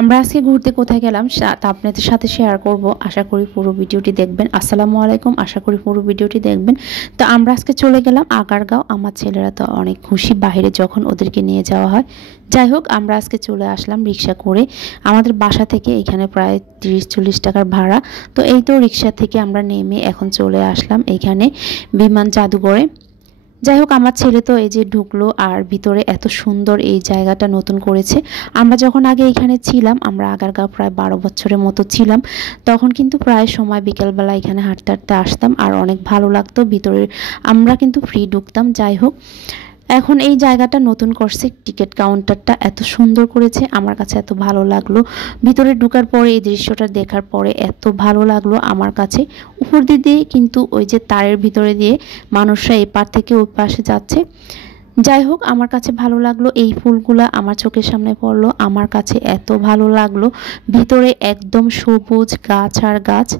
আমরা আজকে ঘুরতে কোথায় গেলাম তা আপনাদের সাথে শেয়ার করব। আশা করি পুরো ভিডিওটি দেখবেন। আসসালামু আলাইকুম, আশা করি পুরো ভিডিওটি দেখবেন। তো আমরা আজকে চলে গেলাম আগারগাঁও। আমার ছেলেরা তো অনেক খুশি বাইরে যখন ওদেরকে নিয়ে যাওয়া হয়। যাই হোক, আমরা আজকে চলে আসলাম রিক্সা করে। আমাদের বাসা থেকে এখানে প্রায় 30-40 টাকার ভাড়া। তো এই তো রিক্সা থেকে আমরা নেমে এখন চলে আসলাম এখানে বিমান জাদুঘরে। যাই হোক, আমার ছেলে তো এই যে ঢুকলো, আর ভিতরে এত সুন্দর এই জায়গাটা নতুন করেছে। আমরা যখন আগে এখানে ছিলাম, আমরা আগারগাঁও প্রায় 12 বছরের মতো ছিলাম, তখন কিন্তু প্রায় সময় বিকেলবেলা এখানে হাঁটতে হাঁটতে আসতাম আর অনেক ভালো লাগতো। ভিতরে আমরা কিন্তু ফ্রি ঢুকতাম। যাই হোক, এখন এই জায়গাটা নতুন করছে, টিকিট কাউন্টারটা এত সুন্দর করেছে, আমার কাছে এত ভালো লাগলো। ভিতরে ঢোকার পরে এই দৃশ্যটা দেখার পরে এত ভালো লাগলো আমার কাছে। উপর দিয়ে কিন্তু ওই যে তারের ভিতরে দিয়ে মানুষরা এপার থেকে ওই পাশে যাচ্ছে। যাই হোক, আমার কাছে ভালো লাগলো। এই ফুলগুলা আমার চোখের সামনে পড়লো, আমার কাছে এত ভালো লাগলো। ভিতরে একদম সবুজ গাছ আর গাছ।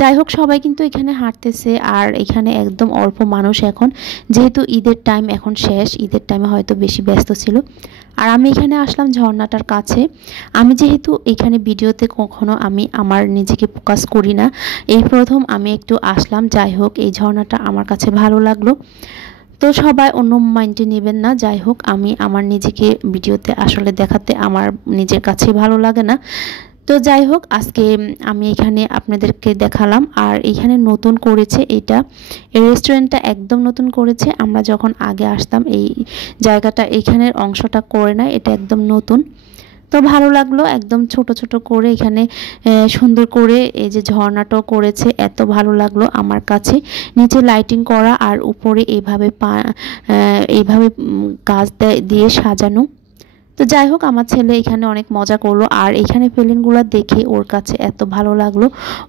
যাই হোক, সবাই কিন্তু এখানে হাঁটতেছে আর এখানে একদম অল্প মানুষ এখন, যেহেতু ঈদের টাইম এখন শেষ, ঈদের টাইমে হয়তো বেশি ব্যস্ত ছিল। আর আমি এখানে আসলাম ঝর্ণাটার কাছে। আমি যেহেতু এখানে ভিডিওতে কখনো আমি আমার নিজেকে ফোকাস করি না, এই প্রথম আমি একটু আসলাম। যাই হোক, এই ঝর্ণাটা আমার কাছে ভালো লাগলো। তো সবাই অন্য মাইন্ডে নেবেন না। যাই হোক, আমি আমার নিজেকে ভিডিওতে আসলে দেখাতে আমার নিজের কাছে ভালো লাগে না। তো যাই হোক, আজকে আমি এখানে আপনাদেরকে দেখালাম। আর এখানে নতুন করেছে এটা, এই রেস্টুরেন্টটা একদম নতুন করেছে। আমরা যখন আগে আসতাম এই জায়গাটা, এখানের অংশটা করে না, এটা একদম নতুন। তো ভালো লাগলো, একদম ছোট ছোট করে এখানে সুন্দর করে এই যে ঝর্ণাটাও করেছে, এত ভালো লাগলো আমার কাছে। নিচে লাইটিং করা আর উপরে এইভাবে গাছ দিয়ে সাজানো। তো যাই হোক, আমার ছেলে এখানে অনেক মজা করলো আর এখানে প্লেনগুলো দেখে ওর কাছে এত ভালো লাগলো।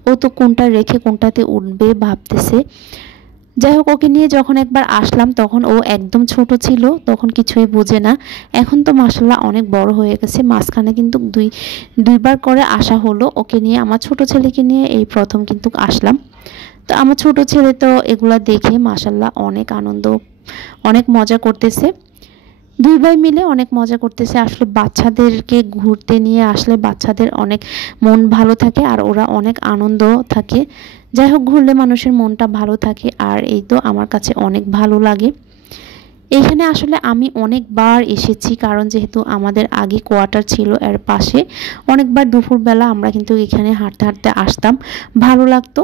ও তো কোনটা রেখে কোনটাতে উঠবে ভাবতেছে। যাই হোক, ওকে নিয়ে যখন একবার আসলাম তখন ও একদম ছোট ছিল, তখন কিছুই বোঝে না। এখন তো মাশাআল্লাহ অনেক বড় হয়ে গেছে। মাঝখানে কিন্তু দুইবার করে আসা হলো ওকে নিয়ে। আমার ছোট ছেলেকে নিয়ে এই প্রথম কিন্তু আসলাম। তো আমার ছোট ছেলে তো এগুলা দেখে মাশাআল্লাহ অনেক আনন্দ, অনেক মজা করতেছে। দুই ভাই মিলে অনেক মজা করতেছে। আসলে বাচ্চাদেরকে ঘুরতে নিয়ে আসলে বাচ্চাদের অনেক মন ভালো থাকে আর ওরা অনেক আনন্দ থাকে। যাই হোক, ঘুরলে মানুষের মনটা ভালো থাকে আর এই তো আমার কাছে অনেক ভালো লাগে। এইখানে আসলে আমি অনেকবার এসেছি, কারণ যেহেতু আমাদের আগে কোয়ার্টার ছিল এর পাশে। অনেকবার দুপুরবেলা আমরা কিন্তু এখানে হাঁটতে হাঁটতে আসতাম, ভালো লাগতো।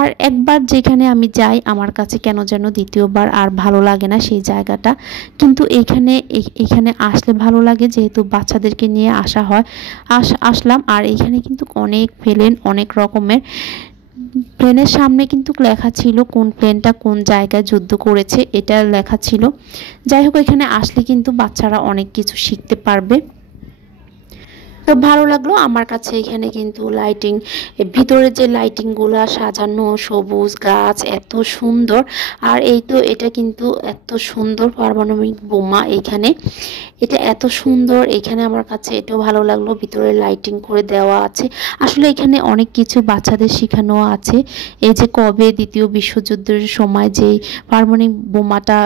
আর একবার যেখানে আমি যাই আমার কাছে কেন যেন দ্বিতীয়বার আর ভালো লাগে না সেই জায়গাটা। কিন্তু এখানে আসলে ভালো লাগে, যেহেতু বাচ্চাদেরকে নিয়ে আসা হয়। আসলাম আর এখানে কিন্তু অনেক প্লেন, অনেক রকমের প্লেনের সামনে কিন্তু লেখা ছিল কোন প্লেনটা কোন জায়গায় যুদ্ধ করেছে, এটা লেখা ছিল। যাই হোক, এখানে আসলে কিন্তু বাচ্চারা অনেক কিছু শিখতে পারবে। তো ভালো লাগলো আমার কাছে। এখানে কিন্তু লাইটিং, ভিতরে যে লাইটিংগুলো সাজানো, সবুজ গাছ এত সুন্দর। আর এই তো এটা কিন্তু এত সুন্দর পারমাণবিক বোমা এখানে, এটা এত সুন্দর। এখানে আমার কাছে এটাও ভালো লাগলো, ভিতরে লাইটিং করে দেওয়া আছে। আসলে এখানে অনেক কিছু বাচ্চাদের শেখানো আছে। এই যে কবে দ্বিতীয় বিশ্বযুদ্ধের সময় যেই পারমাণবিক বোমাটা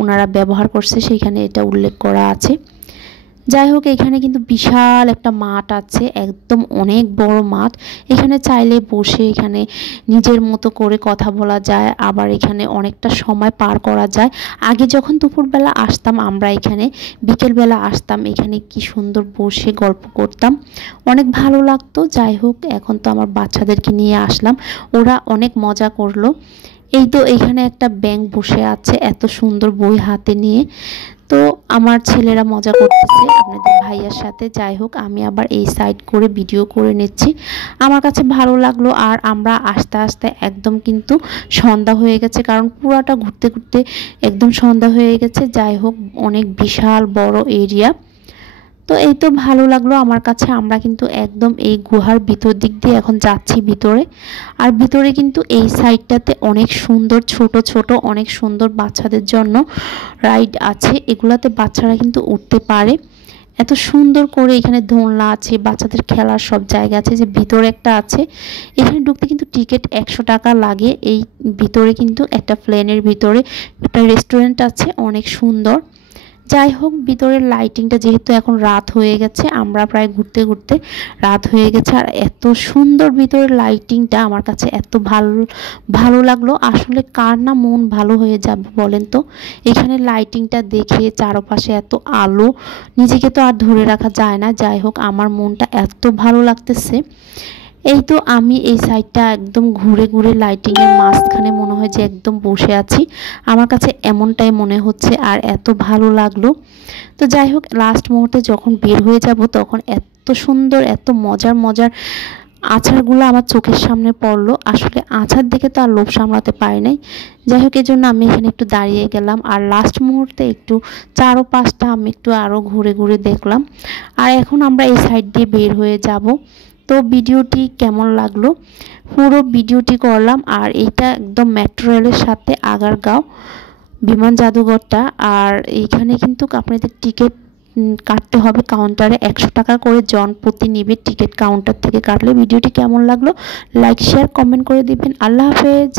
ওনারা ব্যবহার করছে সেখানে এটা উল্লেখ করা আছে। যাই হোক, এখানে কিন্তু বিশাল একটা মাঠ আছে, একদম অনেক বড় মাঠ। এখানে চাইলে বসে এখানে নিজের মতো করে কথা বলা যায়, আবার এখানে অনেকটা সময় পার করা যায়। আগে যখন দুপুরবেলা আসতাম আমরা এখানে, বিকেলবেলা আসতাম এখানে, কি সুন্দর বসে গল্প করতাম, অনেক ভালো লাগতো। যাই হোক, এখন তো আমার বাচ্চাদেরকে নিয়ে আসলাম, ওরা অনেক মজা করলো। এই তো এখানে একটা ব্যাঙ বসে আছে এত সুন্দর বই হাতে নিয়ে। তো আমার ছেলেরা মজা করতেছে আপনাদের ভাইয়ার সাথে। যাই হোক, আমি আবার এই সাইড করে ভিডিও করে নিচ্ছি, আমার কাছে ভালো লাগলো। আর আমরা আস্তে আস্তে একদম কিন্তু সন্ধ্যা হয়ে গেছে, কারণ পুরাটা ঘুরতে ঘুরতে একদম সন্ধ্যা হয়ে গেছে। যাই হোক, অনেক বিশাল বড় এরিয়া। তো এই তো ভালো লাগলো আমার কাছে। আমরা কিন্তু একদম এই গুহার ভিতর দিক দিয়ে এখন যাচ্ছি ভিতরে। আর ভিতরে কিন্তু এই সাইডটাতে অনেক সুন্দর ছোট ছোট অনেক সুন্দর বাচ্চাদের জন্য রাইড আছে, এগুলাতে বাচ্চারা কিন্তু উঠতে পারে। এত সুন্দর করে এখানে দোলনা আছে, বাচ্চাদের খেলার সব জায়গা আছে। যে ভিতরে একটা আছে, এখানে ঢুকতে কিন্তু টিকিট 100 টাকা লাগে। এই ভিতরে কিন্তু একটা প্লেনের ভিতরে একটা রেস্টুরেন্ট আছে, অনেক সুন্দর। যাই হোক, ভিতরের লাইটিংটা যেহেতু এখন রাত হয়ে গেছে, আমরা প্রায় ঘুরতে ঘুরতে রাত হয়ে গেছে, আর এত সুন্দর ভিতরের লাইটিংটা আমার কাছে এত ভালো ভালো লাগলো। আসলে কার না মন ভালো হয়ে যাবে বলেন তো? এখানে লাইটিংটা দেখে চারপাশে এত আলো, নিজেকে তো আর ধরে রাখা যায় না। যাই হোক, আমার মনটা এত ভালো লাগতেছে। এই তো আমি এই সাইডটা একদম ঘুরে ঘুরে লাইটিংয়ের মাঝখানে মনে হয় যে একদম বসে আছি, আমার কাছে এমনটাই মনে হচ্ছে, আর এত ভালো লাগলো। তো যাই হোক, লাস্ট মুহূর্তে যখন বের হয়ে যাব তখন এত সুন্দর, এত মজার মজার আচারগুলো আমার চোখের সামনে পড়লো। আসলে আচার দেখে তো আর লোভ সামলাতে পারি নাই। যাই হোক, এই জন্য আমি এখানে একটু দাঁড়িয়ে গেলাম, আর লাস্ট মুহূর্তে একটু চারপাশটা আমি একটু আরও ঘুরে ঘুরে দেখলাম। আর এখন আমরা এই সাইড দিয়ে বের হয়ে যাব। তো ভিডিওটি কেমন লাগলো, পুরো ভিডিওটি করলাম। আর এইটা একদম মেট্রো রেলের সাথে আগারগাঁও বিমান জাদুঘরটা। আর এইখানে কিন্তু আপনাদের টিকিট কাটতে হবে কাউন্টারে, 100 টাকা করে জন প্রতি নিবে টিকিট কাউন্টার থেকে কাটলে। ভিডিওটি কেমন লাগলো লাইক শেয়ার কমেন্ট করে দিবেন। আল্লাহ হাফেজ।